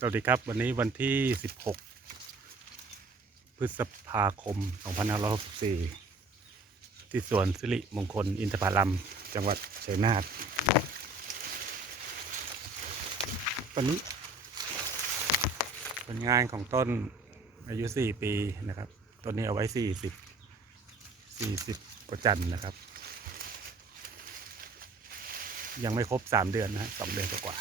สวัสดีครับ วันนี้วันที่ 16 พฤษภาคม 2564 ที่สวนสิริมงคลอินทผลัม จังหวัดชัยนาทตอนนี้ผลงานของต้นอายุ 4 ปีนะครับ ต้นนี้เอาไว้ 40 40กว่าจันทร์นะครับ ยังไม่ครบ 3 เดือนนะฮะ2เดือนกว่า